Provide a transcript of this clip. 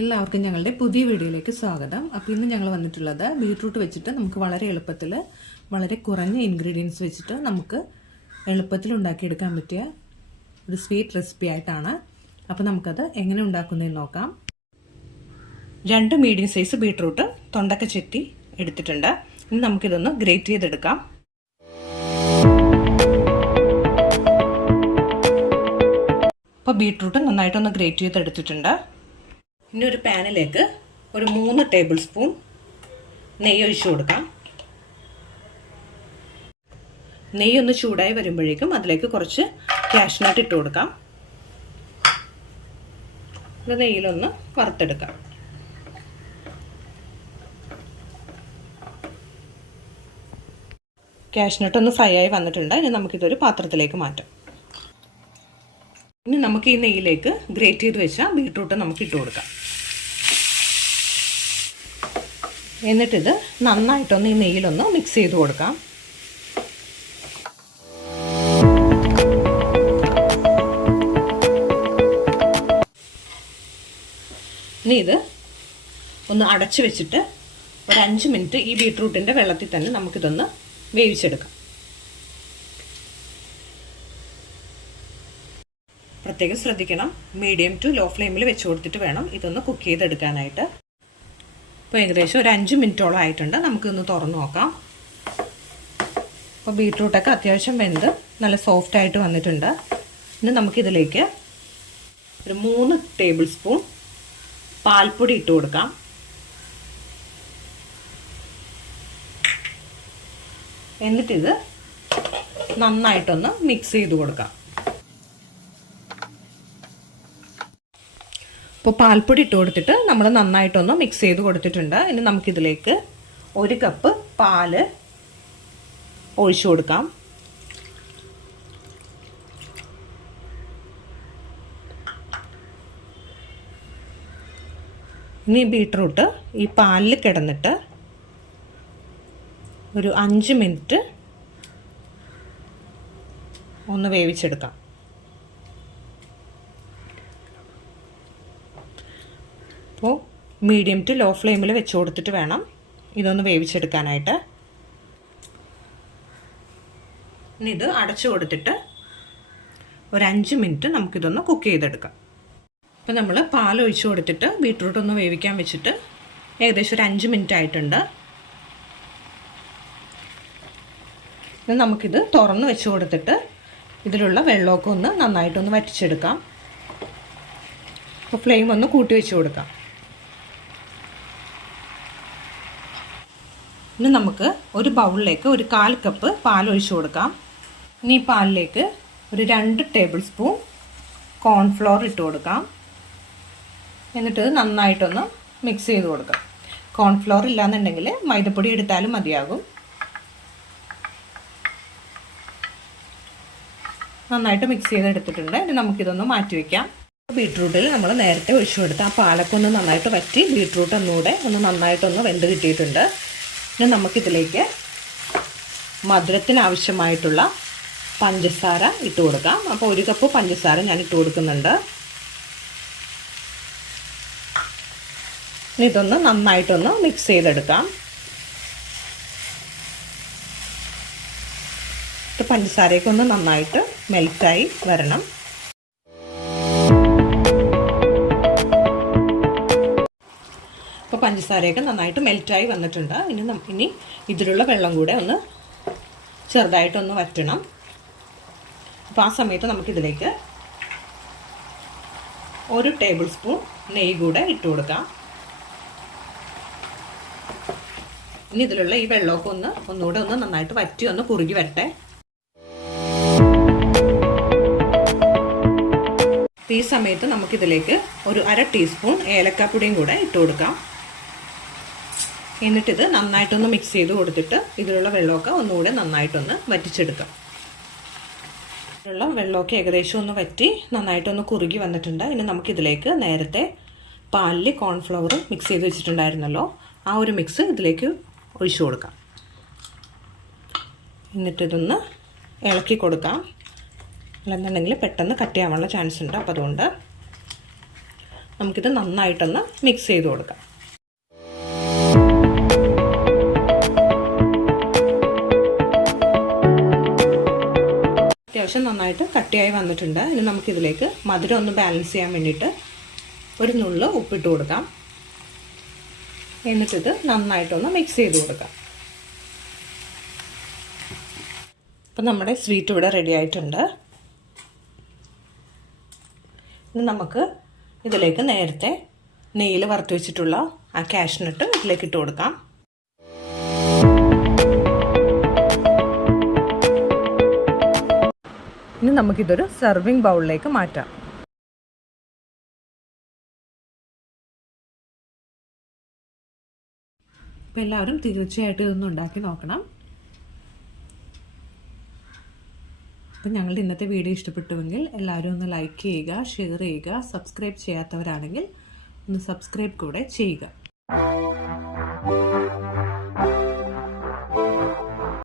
എല്ലാവർക്കും ഞങ്ങളുടെ പുതിയ വീഡിയോയിലേക്ക് സ്വാഗതം. അപ്പോൾ ഇന്ന് ഞങ്ങൾ വന്നിട്ടുള്ളത് ബീട്രൂട്ട് വെച്ചിട്ട് നമുക്ക് വളരെ എളുപ്പത്തിൽ വളരെ കുറഞ്ഞ ഇൻഗ്രീഡിയൻസ് വെച്ചിട്ട് നമുക്ക് എളുപ്പത്തിൽ ഉണ്ടാക്കിയെടുക്കാൻ പറ്റിയ ഒരു സ്വീറ്റ് റെസിപ്പി ആയിട്ടാണ്. അപ്പോൾ നമുക്കത് എങ്ങനെ ഉണ്ടാക്കുന്നതെന്ന് നോക്കാം. രണ്ട് മീഡിയം സൈസ് ബീട്രൂട്ട് തൊണ്ടക്ക ചെത്തി എടുത്തിട്ടുണ്ട്. ഇനി നമുക്കിതൊന്ന് ഗ്രേറ്റ് ചെയ്തെടുക്കാം. അപ്പോൾ ബീട്രൂട്ട് നന്നായിട്ടൊന്ന് ഗ്രേറ്റ് ചെയ്തെടുത്തിട്ടുണ്ട്. ഇനി ഒരു പാനിലേക്ക് ഒരു മൂന്ന് ടേബിൾ സ്പൂൺ നെയ്യ് ഒഴിച്ചു കൊടുക്കാം. നെയ്യ് ഒന്ന് ചൂടായി വരുമ്പോഴേക്കും അതിലേക്ക് കുറച്ച് കാഷ്നട്ട് ഇട്ട് കൊടുക്കാം. ഇത് നെയ്യിലൊന്ന് വറുത്തെടുക്കാം. കാഷ്നട്ട് ഒന്ന് ഫ്രൈ ആയി വന്നിട്ടുണ്ട്. ഇനി നമുക്കിതൊരു പാത്രത്തിലേക്ക് മാറ്റാം. ഇനി നമുക്ക് ഈ നെയ്യിലേക്ക് ഗ്രേറ്റ് ചെയ്ത് വെച്ച ബീട്രൂട്ട് നമുക്ക് ഇട്ട് കൊടുക്കാം. എന്നിട്ടിത് നന്നായിട്ടൊന്ന് ഈ നെയ്യിലൊന്ന് മിക്സ് ചെയ്ത് കൊടുക്കാം. ഇനി ഇത് ഒന്ന് അടച്ചു വെച്ചിട്ട് ഒരു അഞ്ച് മിനിറ്റ് ഈ ബീട്രൂട്ടിന്റെ വെള്ളത്തിൽ തന്നെ നമുക്കിതൊന്ന് വേവിച്ചെടുക്കാം. പ്രത്യേകം ശ്രദ്ധിക്കണം. മീഡിയം ടു ലോ ഫ്ലെയിമിൽ വെച്ച് കൊടുത്തിട്ട് വേണം ഇതൊന്ന് കുക്ക് ചെയ്തെടുക്കാനായിട്ട്. ഇപ്പോൾ ഏകദേശം ഒരു അഞ്ച് മിനിറ്റോളം ആയിട്ടുണ്ട്. നമുക്കിന്ന് തുറന്ന് നോക്കാം. അപ്പോൾ ബീട്രൂട്ടൊക്കെ അത്യാവശ്യം വെന്ത് നല്ല സോഫ്റ്റ് ആയിട്ട് വന്നിട്ടുണ്ട്. ഇനി നമുക്കിതിലേക്ക് ഒരു മൂന്ന് ടേബിൾ സ്പൂൺ പാൽപ്പൊടി ഇട്ട് കൊടുക്കാം. എന്നിട്ടിത് നന്നായിട്ടൊന്ന് മിക്സ് ചെയ്ത് കൊടുക്കാം. ഇപ്പോൾ പാൽപ്പൊടി ഇട്ട് കൊടുത്തിട്ട് നമ്മൾ നന്നായിട്ടൊന്ന് മിക്സ് ചെയ്ത് കൊടുത്തിട്ടുണ്ട്. ഇനി നമുക്കിതിലേക്ക് ഒരു കപ്പ് പാൽ ഒഴിച്ചു കൊടുക്കാം. ഇനി ബീട്രൂട്ട് ഈ പാലിൽ കിടന്നിട്ട് ഒരു അഞ്ച് മിനിറ്റ് ഒന്ന് വേവിച്ചെടുക്കാം അപ്പോൾ മീഡിയം ടു ലോ ഫ്ലെയിമിൽ വെച്ച് കൊടുത്തിട്ട് വേണം ഇതൊന്ന് വേവിച്ചെടുക്കാനായിട്ട്. ഇനി ഇത് അടച്ചു കൊടുത്തിട്ട് ഒരു അഞ്ച് മിനിറ്റ് നമുക്കിതൊന്ന് കുക്ക് ചെയ്തെടുക്കാം. അപ്പോൾ നമ്മൾ പാൽ ഒഴിച്ചു കൊടുത്തിട്ട് ബീട്രൂട്ട് ഒന്ന് വേവിക്കാൻ വെച്ചിട്ട് ഏകദേശം ഒരു അഞ്ച് മിനിറ്റ് ആയിട്ടുണ്ട്. നമുക്കിത് തുറന്ന് വെച്ച് കൊടുത്തിട്ട് ഇതിലുള്ള വെള്ളമൊക്കെ ഒന്ന് നന്നായിട്ടൊന്ന് വറ്റിച്ചെടുക്കാം. അപ്പോൾ ഫ്ലെയിം ഒന്ന് കൂട്ടി വെച്ച് കൊടുക്കാം. ഇനി നമുക്ക് ഒരു ബൗളിലേക്ക് ഒരു കാൽ കപ്പ് പാൽ ഒഴിച്ചു കൊടുക്കാം. ഇനി ഈ പാലിലേക്ക് ഒരു രണ്ട് ടേബിൾ സ്പൂൺ കോൺഫ്ലോർ ഇട്ട് കൊടുക്കാം. എന്നിട്ട് നന്നായിട്ടൊന്ന് മിക്സ് ചെയ്ത് കൊടുക്കാം. കോൺഫ്ലോർ ഇല്ലാന്നുണ്ടെങ്കിൽ മൈദപ്പൊടി എടുത്താലും മതിയാകും. നന്നായിട്ട് മിക്സ് ചെയ്തെടുത്തിട്ടുണ്ട് ഇനി നമുക്കിതൊന്ന് മാറ്റി വയ്ക്കാം ബീട്രൂട്ടിൽ നമ്മൾ നേരത്തെ ഒഴിച്ചു കൊടുത്ത ആ പാലൊക്കെ ഒന്ന് നന്നായിട്ട് വറ്റി ബീട്രൂട്ട് ഒന്നുകൂടെ ഒന്ന് നന്നായിട്ടൊന്ന് വെന്ത് കിട്ടിയിട്ടുണ്ട്. ഇനി നമുക്കിതിലേക്ക് മധുരത്തിന് ആവശ്യമായിട്ടുള്ള പഞ്ചസാര ഇട്ട് കൊടുക്കാം. അപ്പോൾ ഒരു കപ്പ് പഞ്ചസാര ഞാൻ ഇട്ട് കൊടുക്കുന്നുണ്ട്. ഇതൊന്ന് നന്നായിട്ടൊന്ന് മിക്സ് ചെയ്തെടുക്കാം. പഞ്ചസാരയൊക്കെ ഒന്ന് നന്നായിട്ട് മെൽറ്റായി വരണം. ഇപ്പോൾ പഞ്ചസാരയൊക്കെ നന്നായിട്ട് മെൽറ്റായി വന്നിട്ടുണ്ട്. ഇനി ഇനി ഇതിലുള്ള വെള്ളം കൂടെ ഒന്ന് ചെറുതായിട്ടൊന്ന് വറ്റണം. അപ്പോൾ ആ സമയത്ത് നമുക്കിതിലേക്ക് ഒരു ടേബിൾ സ്പൂൺ നെയ്യ് കൂടെ ഇട്ട് കൊടുക്കാം. ഇനി ഇതിലുള്ള ഈ വെള്ളമൊക്കെ ഒന്ന് ഒന്നുകൂടെ ഒന്ന് നന്നായിട്ട് വറ്റി ഒന്ന് കുറുകി വരട്ടെ. ഈ സമയത്ത് നമുക്കിതിലേക്ക് ഒരു അര ടീസ്പൂൺ ഏലക്കാപ്പൊടിയും കൂടെ ഇട്ട് കൊടുക്കാം. എന്നിട്ടിത് നന്നായിട്ടൊന്ന് മിക്സ് ചെയ്ത് കൊടുത്തിട്ട് ഇതിലുള്ള വെള്ളമൊക്കെ ഒന്നുകൂടെ നന്നായിട്ടൊന്ന് വറ്റിച്ചെടുക്കാം. ഇതിലുള്ള വെള്ളമൊക്കെ ഏകദേശം ഒന്ന് വറ്റി നന്നായിട്ടൊന്ന് കുറുകി വന്നിട്ടുണ്ട്. ഇനി നമുക്കിതിലേക്ക് നേരത്തെ പാലിൽ കോൺഫ്ലവർ മിക്സ് ചെയ്ത് വെച്ചിട്ടുണ്ടായിരുന്നല്ലോ ആ ഒരു മിക്സ് ഇതിലേക്ക് ഒഴിച്ചു കൊടുക്കാം. എന്നിട്ടിതൊന്ന് ഇളക്കി കൊടുക്കാം. അല്ലെന്നുണ്ടെങ്കിൽ പെട്ടെന്ന് കട്ടിയാവാനുള്ള ചാൻസ് ഉണ്ട്. അപ്പോൾ അതുകൊണ്ട് നമുക്കിത് നന്നായിട്ടൊന്ന് മിക്സ് ചെയ്ത് കൊടുക്കാം. അത്യാവശ്യം നന്നായിട്ട് കട്ടിയായി വന്നിട്ടുണ്ട്. ഇനി നമുക്കിതിലേക്ക് മധുരം ഒന്ന് ബാലൻസ് ചെയ്യാൻ വേണ്ടിയിട്ട് ഒരു നുള്ള് ഉപ്പിട്ട് കൊടുക്കാം. എന്നിട്ടിത് നന്നായിട്ടൊന്ന് മിക്സ് ചെയ്ത് കൊടുക്കാം. അപ്പം നമ്മുടെ സ്വീറ്റ് ഇവിടെ റെഡി ആയിട്ടുണ്ട്. ഇനി നമുക്ക് ഇതിലേക്ക് നേരത്തെ നെയ്യിൽ വറുത്ത് വെച്ചിട്ടുള്ള ആ കാഷ്നട്ട് ഇതിലേക്ക് ഇട്ട് കൊടുക്കാം. ഇനി നമുക്കിതൊരു സെർവിങ് ബൗളിലേക്ക് മാറ്റാം. അപ്പോൾ എല്ലാവരും തീർച്ചയായിട്ടും ഇതൊന്നും ഉണ്ടാക്കി നോക്കണം. അപ്പം ഞങ്ങളുടെ ഇന്നത്തെ വീഡിയോ ഇഷ്ടപ്പെട്ടുവെങ്കിൽ എല്ലാവരും ഒന്ന് ലൈക്ക് ചെയ്യുക ഷെയർ ചെയ്യുക സബ്സ്ക്രൈബ് ചെയ്യാത്തവരാണെങ്കിൽ ഒന്ന് സബ്സ്ക്രൈബ് കൂടെ ചെയ്യുക.